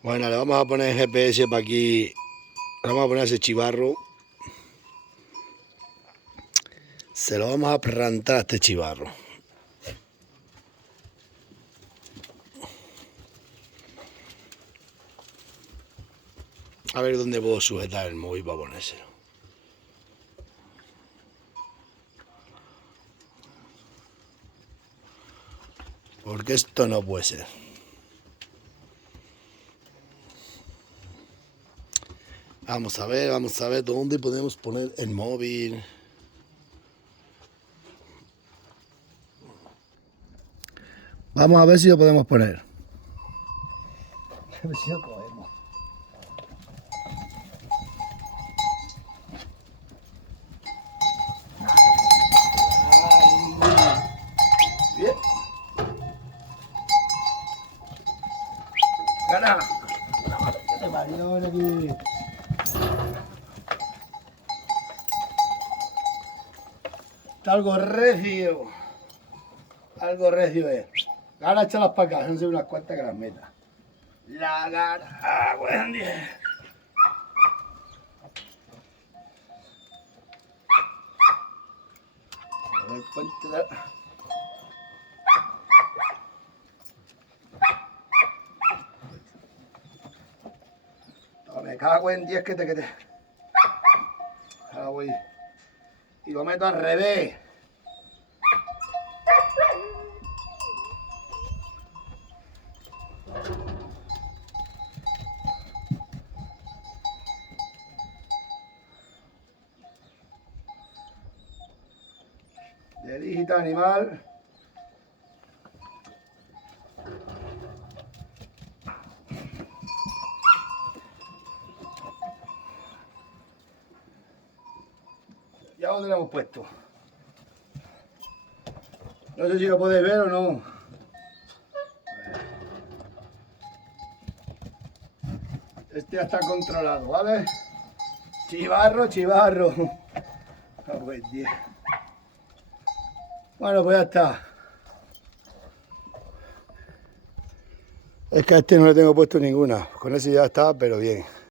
Bueno, le vamos a poner GPS para aquí. Le vamos a poner ese chivarro. Se lo vamos a plantar a este chivarro. A ver dónde puedo sujetar el móvil para ponérselo. Porque esto no puede ser. Vamos a ver dónde podemos poner el móvil. Vamos a ver si lo podemos poner. A ver si lo cogemos. Bien. ¡Gana! ¿Qué te parió aquí? Está algo recio. Algo recio es. Ahora échalas para acá, son unas cuantas que las meta. La gana. Ah, buen día. Me cago en 10 que te. Ah, voy. Y lo meto al revés. De dígito animal. Ya lo tenemos puesto. No sé si lo podéis ver o no. Este ya está controlado, ¿vale? Chivarro, chivarro. Ah, pues 10. Bueno, pues ya está. Es que a este no le tengo puesto ninguna. Con ese ya está, pero bien.